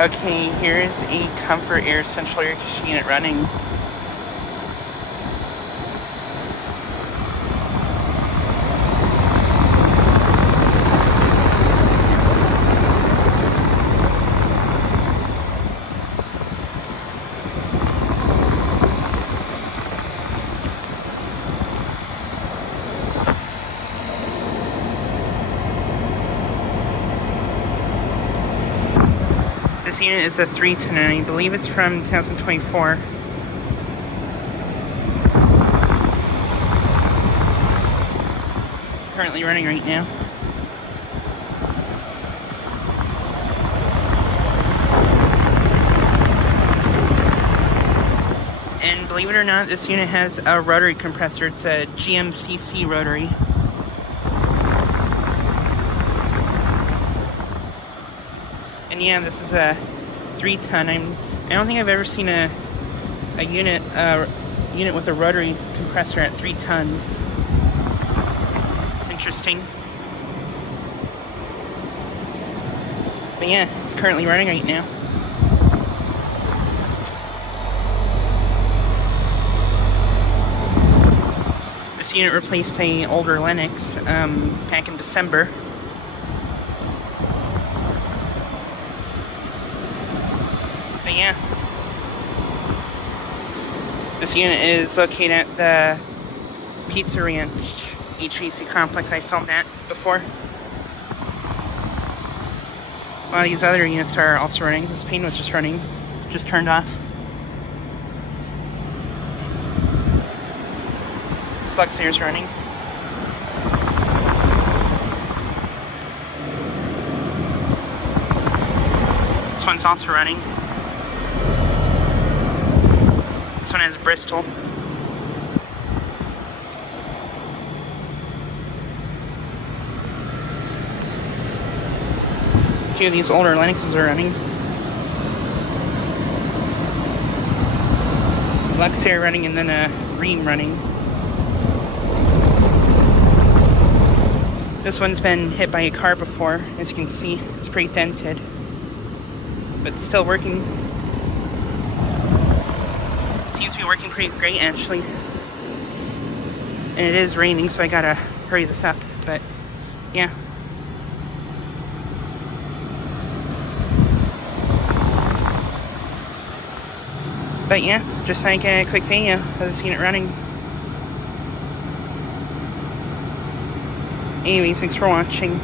Okay, here's a Comfort-Aire central air conditioning unit running. This unit is a 310 and I believe it's from 2024. Currently running right now. And believe it or not, this unit has a rotary compressor. It's a GMCC rotary. And yeah, this is a 3-ton. I don't think I've ever seen a unit with a rotary compressor at 3 tons. It's interesting. But yeah, it's currently running right now. This unit replaced an older Lennox back in December. But yeah, this unit is located at the Pizza Ranch HVAC Complex I filmed at before. A lot of these other units are also running. This pane was just running, just turned off. This is running. This one's also running. This one has Bristol. A few of these older Lennoxes are running. Comfort-Aire running and then a Ream running. This one's been hit by a car before, as you can see. It's pretty dented, but it's still working. Seems to be working pretty great, actually. And it is raining, so I gotta hurry this up, but yeah. But yeah, just like a quick video of this unit running. Anyways, thanks for watching.